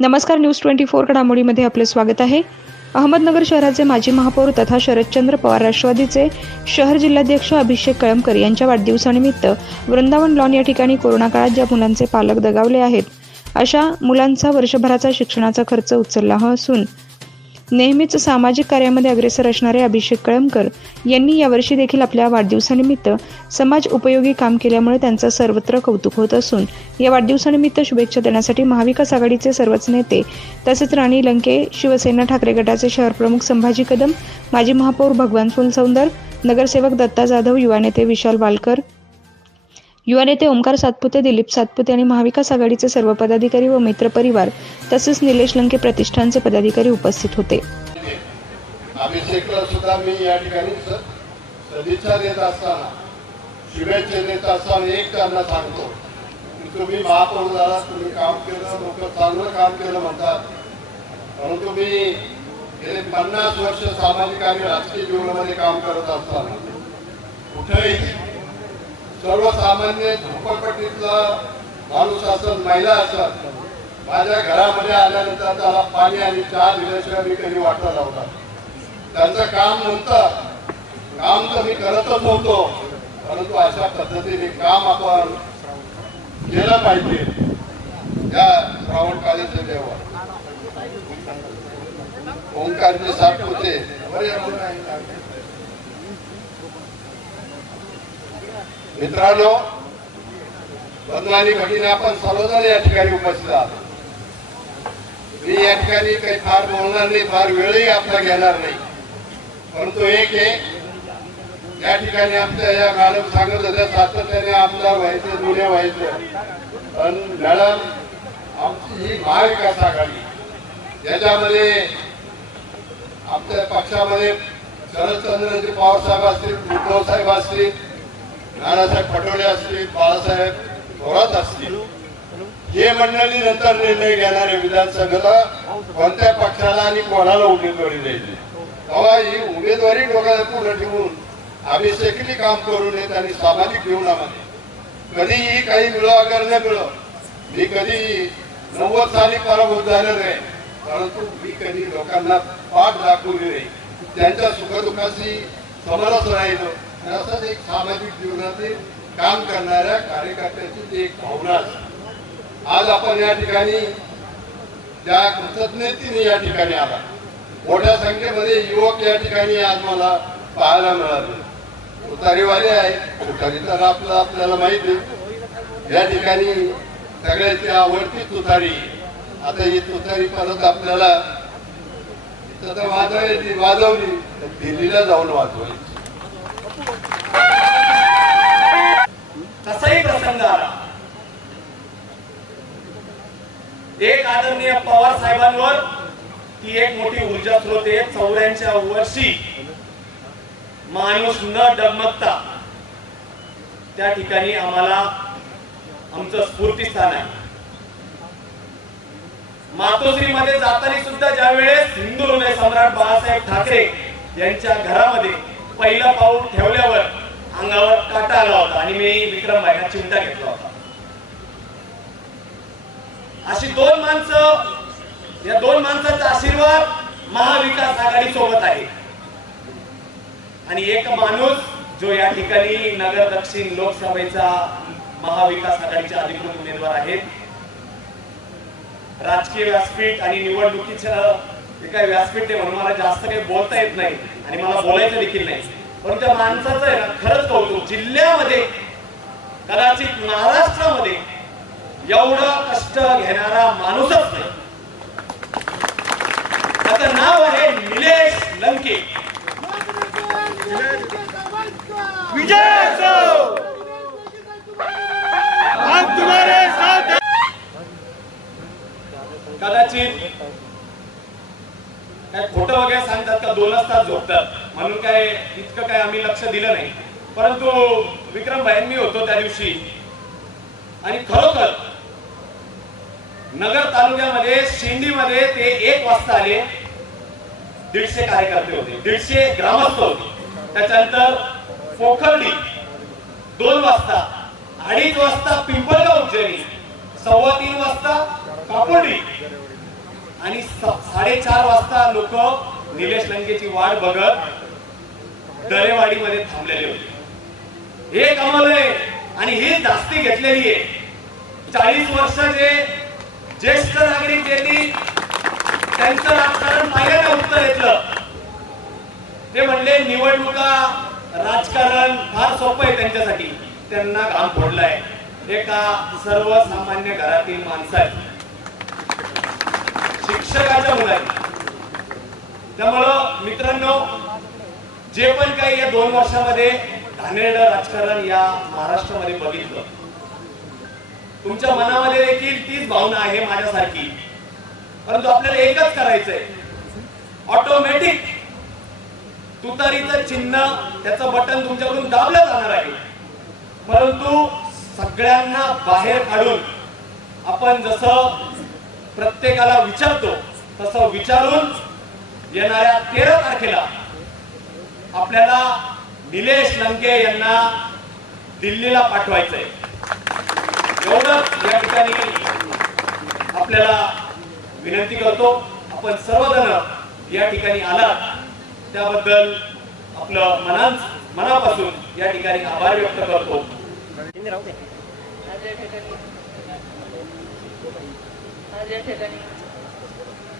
नमस्कार news twenty four घडामोडीमध्ये आपले स्वागत आहे. अहमदनगर शहराचे माजी महापौर तथा शरदचंद्र पवार राष्ट्रवादीचे शहर जिल्हाध्यक्ष अभिषेक कळमकर यांच्या वाढदिवसानिमित्त वृंदावन लॉन या ठिकाणी कोरोना काळात ज्या मुलांचे पालक दगावले आहेत अशा मुलांचा वर्षभराचा शिक्षणाचा खर्च उचलला असून नेहमीच सामाजिक कार्यामध्ये अग्रेसर असणारे अभिषेक कळमकर यांनी यावर्षी देखील आपल्या वाढदिवसानिमित्त समाज उपयोगी काम केल्यामुळे त्यांचं सर्वत्र कौतुक होत असून या वाढदिवसानिमित्त शुभेच्छा देण्यासाठी महाविकास आघाडीचे सर्वच नेते तसेच राणी लंके शिवसेना ठाकरे गटाचे शहरप्रमुख संभाजी कदम माजी महापौर भगवान फुलसौंदर नगरसेवक दत्ता जाधव युवा नेते विशाल वालकर युवा नेते ओमकार सातपुते दिलीप सातपुते आणि महाविकास आघाडीचे सर्व पदाधिकारी व मित्र परिवार तसेच निलेश लंके प्रतिष्ठानचे पदाधिकारी उपस्थित होते. शुभेच्छा देत असताना एक त्यांना सांगतो की तुम्ही महापौर झाला तुम्ही काम केलं लोक चांगलं काम केलं म्हणतात. परंतु मी गेले पन्नास वर्ष सामाजिक आणि राजकीय जीवनामध्ये काम करत असताना कुठेही सर्वसामान्य झोपडपट्टीतला माणूस असत महिला असत माझ्या घरामध्ये आल्यानंतर त्याला पाणी आणि चहा दिल्याशिवाय मी कधी वाटला लावला त्यांचं काम नव्हतं. काम तर मी करतच नव्हतो. परंतु अशा पद्धतीने काम आपण केलं पाहिजे. या श्रावण कालेचे देवा ओंकारचे साठ होते. मित्रांनो बंधू भगिनी आपण सर्वजण या ठिकाणी उपस्थित आहात. मी या ठिकाणी काही फार बोलणार नाही फार वेळही आपला घेणार नाही. परंतु एक आहे या ठिकाणी आमच्या या मॅडम सांगत होत्या सातत्याने आमदार व्हायचं जुने व्हायचं. पण मॅडम आमची ही महाविकास आघाडी याच्यामध्ये आमच्या पक्षामध्ये शरदचंद्रजी पवार साहेब असतील उद्धव साहेब असतील नानासाहेब पटोले असतील बाळासाहेब थोरात असतील हे मंडळी नंतर निर्णय घेणारे विधानसभेला कोणत्या पक्षाला आणि कोणाला उमेदवारी द्यायची? तेव्हा ही उमेदवारी डोक्याला पुढे ठेवून अभिषेकली काम करू नये आणि सामाजिक जीवनामध्ये कधीही काही मिळो अगर न मिळो मी कधी नव्वद साली पराभूत झालेलो आहे परंतु मी कधी लोकांना पाठ दाखवली नाही. त्यांच्या सुखदुःखाशी समरस राहिलो. असंच एक सामाजिक जीवनातील काम करणाऱ्या कार्यकर्त्याची ती एक भावना असते. आज आपण या ठिकाणी त्या कृतज्ञतेने या ठिकाणी आला मोठ्या संख्येमध्ये युवक या ठिकाणी आज मला पाहायला मिळाले. तुतारीवाले आहे उतारी तर आपलं आपल्याला माहिती आहे. या ठिकाणी सगळ्याची आवडती तुतारी आता ही तुतारी परत आपल्याला तर वाजवायची वाजवली तर दिल्लीला जाऊन वाजवायची. तसाही प्रसंग आला एक आदरणीय पवार साहेबांवर ती एक मोठी ऊर्जा स्रोत आहे. चौऱ्याच्या वर्षी माणूस न डगमगता त्या ठिकाणी आम्हाला आमचं स्फूर्तीस्थान आहे. मातोश्री मध्ये जाताना सुद्धा ज्या वेळेस हिंदू हृदय सम्राट बाळासाहेब ठाकरे यांच्या घरामध्ये पहिलं पाऊल ठेवल्यावर अंगावर काटा आला होता आणि मी विक्रम भाईना चिमटा घेतला होता. अशी दोन माणसं या दोन माणसाचा आशीर्वाद महाविकास आघाडी सोबत आहे. आणि एक माणूस जो या ठिकाणी नगर दक्षिण लोकसभेचा महाविकास आघाडीचे अधिकृत उमेदवार आहेत राजकीय व्यासपीठ आणि निवडणुकीचं हे काय व्यासपीठ आहे म्हणून मला जास्त काही बोलता येत नाही आणि मला बोलायचं देखील नाही. पण त्या माणसाचं आहे ना खरंच कौतुक. जिल्ह्यामध्ये कदाचित महाराष्ट्रामध्ये एवढं कष्ट घेणारा माणूसच नाही. त्याचं नाव आहे निलेश लंके. कदाचित काय खोटं वगैरे सांगतात का? दोनच तास झोपतात. म्हणून काय इतकं काय आम्ही लक्ष दिलं नाही. परंतु विक्रम भाई मी होतो त्या दिवशी. आणि खरोखर नगर तालुक्यामध्ये शेंडीमध्ये ते एक वाजता आले. दीडशे कार्यकर्ते होते. दीडशे ग्रामस्थ होते. त्याच्यानंतर पोखर्डी दोन वाजता अडीच वाजता पिंपळगाव उज्जैनी सव्वा तीन वाजता कापोडी आणि साडेचार वाजता लोक निलेश लंकेची वाट बघत दरेवाडीमध्ये थांबलेले होते. हे कमावलंय आणि ही जास्ती घेतलेली आहे. चाळीस वर्षाचे ज्येष्ठ नागरिक ज्यांनी त्यांचं राजकारण पाहिलं उत्तर घेतलं. ते म्हणले निवडणुका राजकारण फार सोपं आहे त्यांच्यासाठी. त्यांना घाम फोडलाय. एका सर्वसामान्य घरातील माणसाची शिक्षकाच्या मुलांना त्यामुळं मित्रांनो जे पण काही या दोन वर्षामध्ये घाणेरडं राजकारण या महाराष्ट्रामध्ये बघितलं तुमच्या मनामध्ये देखील तीच भावना आहे माझ्यासारखी. परंतु आपल्याला एकच करायचंय. ऑटोमॅटिक तुतारीचं चिन्ह त्याचं बटन तुमच्याकडून दाबलं जाणार आहे. परंतु सगळ्यांना बाहेर काढून आपण जसं प्रत्येकाला विचारतो तसं विचारून येणाऱ्या तेरा तारखेला आपल्याला निलेश लंके यांना दिल्लीला पाठवायचंय. एवढं या ठिकाणी आपल्याला विनंती करतो. आपण सर्वजण या ठिकाणी आलात. त्याबद्दल आपलं मना मनापासून या ठिकाणी आभार व्यक्त करतो. आज या ठिकाणी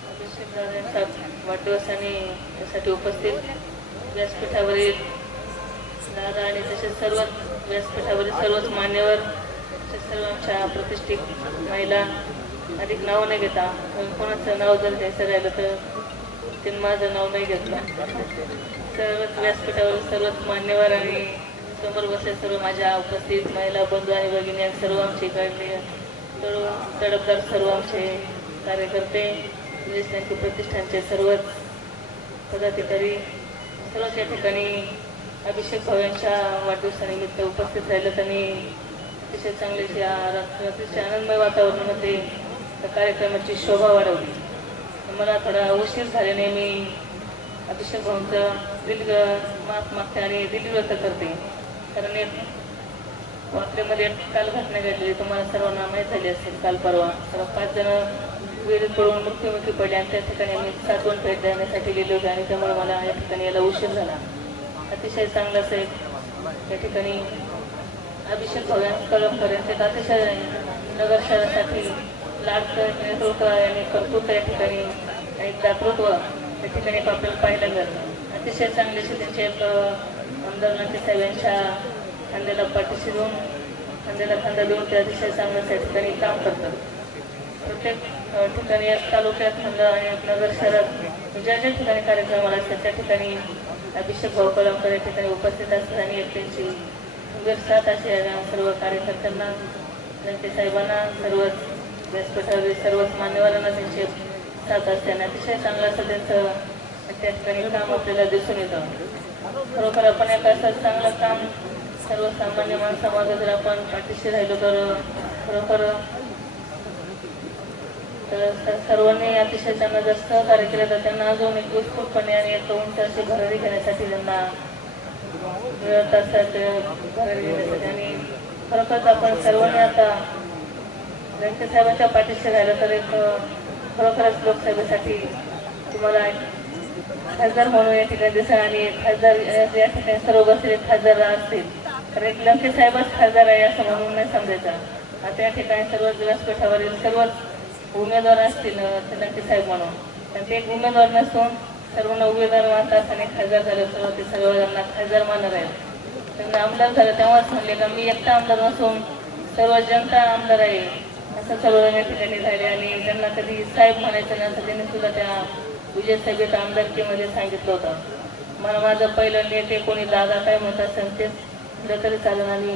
अभिषेक वाढदिवस आणि त्यासाठी उपस्थित. व्यासपीठावरील दादा आणि तसेच सर्व व्यासपीठावरील सर्वच मान्यवर तसेच सर्व आमच्या प्रतिष्ठित महिला अधिक नाव नाही घेता कोणाचं नाव जर घ्यायचं राहिलं तर त्यांनी माझं नाव नाही घेतलं. सर्वच व्यासपीठावरील सर्वच मान्यवर आणि समोर बसले सर्व माझ्या उपस्थित महिला बंधू आणि भगिनी सर्व आमचे काढले सर्व तडफदार सर्व आमचे कार्यकर्ते म्हणजे त्यांचे प्रतिष्ठानचे सर्वच पदाधिकारी सर्वच या ठिकाणी अभिषेक भाव्यांच्या वाढदिवसानिमित्त उपस्थित राहिलं. त्यांनी अतिशय चांगले या अतिशय आनंदमय वातावरणामध्ये त्या कार्यक्रमाची शोभा वाढवली. मला थोडा उशीर झाल्याने मी अभिषेक भाऊंचं दिल माफ मागते आणि दिल व्यक्त करते. कारण एक काल घटना घडलेली तुम्हाला सर्वांना माहीत झाली असेल काल परवा. सर्व पाच जण वेळ पडून मृत्युमुखी पडले आणि त्या ठिकाणी आम्ही सातवण भेट देण्यासाठी गेले होते आणि त्यामुळे मला या ठिकाणी याला उशीर झाला. अतिशय चांगलं असेल या ठिकाणी अभिषेक भाऊ कळमपर्यंत एक अतिशय नगर शहरासाठी लाडकं आणि कर्तृत्व या ठिकाणी आणि दातृत्व या ठिकाणी आपल्याला पाहायला मिळतं अतिशय चांगले असे त्यांचे एक आमदार नाते साहेब यांच्या खांद्याला पाठीशी दोन खांद्याला खांदा देऊन ते अतिशय चांगलं त्या ठिकाणी काम करतात. प्रत्येक ठिकाणी तालुक्यात म्हणलं आणि नगर शहरात ज्या ज्या ठिकाणी कार्यक्रमाला असतात त्या ठिकाणी अभिषेक भाऊ कलमकर या ठिकाणी उपस्थित असतात आणि त्यांची सुंदर साथ सर्व कार्यकर्त्यांना त्यांचे साहेबांना सर्वच व्यासपीठावरील सर्वच मान्यवरांना त्यांचे साथ असते आणि अतिशय चांगलं असं त्यांचं त्या ठिकाणी काम आपल्याला दिसून येतं. खरोखर आपण एक असं चांगलं काम सर्वसामान्य माणसामध्ये जर आपण पाठीशी राहिलो तर खरोखर तर सर्वांनी अतिशय त्यांना जर सहकार्य केलं तर त्यांना अजून एक उत्स्फूर्तपणे आणि एक उंच भरारी घेण्यासाठी त्यांना मिळत असतात भरारी घेण्यासाठी. आणि खरोखरच आपण सर्वांनी आता व्यंकटसाहेबांच्या पाठीशी राहिलं तर एक खरोखरच लोकसभेसाठी तुम्हाला खासदार म्हणून या ठिकाणी दिसेल आणि खासदार या ठिकाणी सर्व बसलेले खासदार असतील. तर एक लंके साहेबच खासदार आहे असं म्हणून नाही समजायचं. आता या ठिकाणी सर्व व्यासपीठावरील सर्वच उमेदवार असतील ते लंके साहेब म्हणून. तर ते एक उमेदवार नसून सर्वांना उमेदवार मानतात आणि खासदार झाले सर्व ते सर्वांना खासदार मानणार आहेत. त्यांना आमदार झालं तेव्हाच म्हणले का मी एकटा आमदार नसून सर्व जनता आमदार आहे. असं सर्व या ठिकाणी झाले आणि त्यांना कधी साहेब म्हणायचं नंतर त्यांनी सुद्धा त्या विजय साहेबाच्या आमदारकीमध्ये सांगितलं होतं. मला माझं पहिलं नेते कोणी दादा काय म्हणत असेल तेच आपल्याकडे तरी चालेल आणि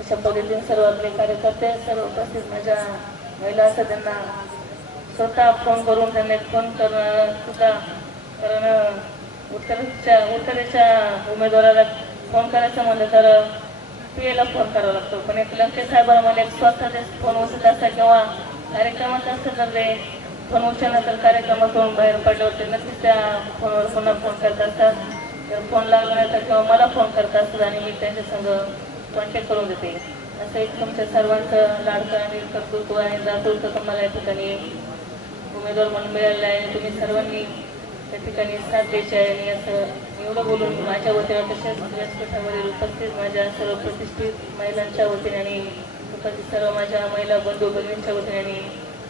अशा पद्धतीने सर्व आपले कार्यकर्ते सर्व उपस्थित माझ्या महिला असं त्यांना स्वतः फोन करून त्यांना फोन करणं सुद्धा कारण उत्तरेच्या उत्तरेच्या उमेदवाराला फोन करायचं म्हणलं तर पी एला फोन करावा लागतो. पण एक लंके साहेबाला मला एक स्वतःचे फोन उचलत असतात किंवा कार्यक्रमात असतं तर ते फोन उचललं तर कार्यक्रमातून बाहेर पडले होते नक्कीच त्या फोनवर पुन्हा फोन करत असतात. जर फोन लागला नाही तर किंवा मला फोन करत असतात आणि मी त्यांच्या संग कॉन्टॅक्ट करून देते. असं एक तुमच्या सर्वांचं लाडकं आणि कर्तृत्व आणि दातृत्व तुम्हाला या ठिकाणी उमेदवार म्हणून मिळालेला आहे. आणि तुम्ही सर्वांनी त्या ठिकाणी साथ द्यायची आहे आणि असं एवढं बोलून माझ्या वतीने तसेच व्यासपीठावरील उपस्थित माझ्या सर्व प्रतिष्ठित महिलांच्या वतीने आणि उपस्थित सर्व माझ्या महिला बंधू भगिनींच्या वतीने आणि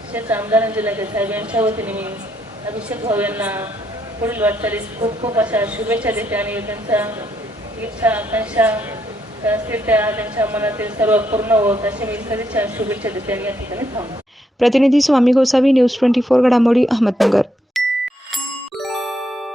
तसेच आमदार जिल्ह्याचे साहेब यांच्या वतीने मी अभिषेक भाऊ यांना पुढील वाटचालीस खूप खूप अशा शुभेच्छा देते आणि त्यांचा इच्छा आकांक्षा असतील त्या त्यांच्या मनातील सर्व पूर्ण होत अशी मी सदिच्छा शुभेच्छा देते आणि या ठिकाणी थांबतो. प्रतिनिधी Swami Gosavi news twenty four घडामोडी अहमदनगर.